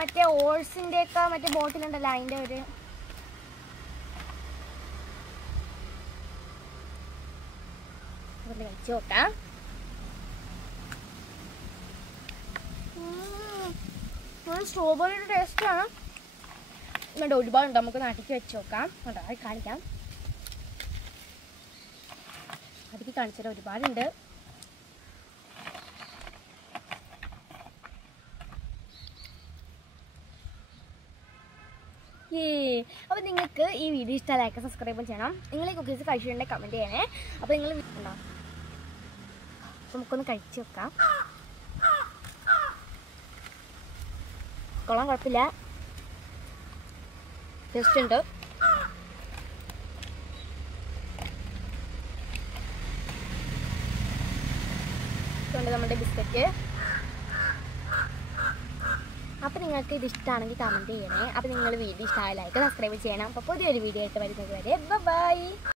മറ്റേ ഓൾസിൻ്റെ ഒക്കെ മറ്റേ ബോട്ടിലുണ്ടല്ലോ അതിൻ്റെ ഒരു കഴിച്ചു നോക്കാം. സ്ട്രോബെറിയുടെ ടേസ്റ്റാണ്. എന്നിട്ട് ഒരുപാടുണ്ട്, നമുക്ക് നാട്ടിലേക്ക് വെച്ച് നോക്കാം. കേട്ടോ അത് കാണിക്കാം. അതിലേക്ക് കാണിച്ചിട്ട് ഒരുപാടുണ്ട്. അപ്പോൾ നിങ്ങൾക്ക് ഈ വീഡിയോ ഇഷ്ടമായി ലൈക്ക് സബ്സ്ക്രൈബ് ചെയ്യണം. നിങ്ങൾ ഈ കുക്കീസ് കഴിച്ചിട്ടുണ്ടെങ്കിൽ കമൻറ്റ് ചെയ്യണേ. അപ്പോൾ നിങ്ങൾ ഉണ്ടോ അപ്പോൾ നമുക്കൊന്ന് കഴിച്ച് വെക്കാം. കൊള്ളാൻ കുഴപ്പമില്ല, ടേസ്റ്റ് ഉണ്ട്. ഇതുണ്ട് നമ്മുടെ ബിസ്ക്കറ്റ്. അപ്പോൾ നിങ്ങൾക്ക് ഇത് ഇഷ്ടമാണെങ്കിൽ കമൻറ്റ് ചെയ്യണേ. അപ്പോൾ നിങ്ങൾ വീഡിയോ ഇഷ്ടമായ ലൈക്ക് സബ്സ്ക്രൈബ് ചെയ്യണം. അപ്പോൾ പുതിയൊരു വീഡിയോ ആയിട്ട് വരുന്നത് വരെ ബൈ.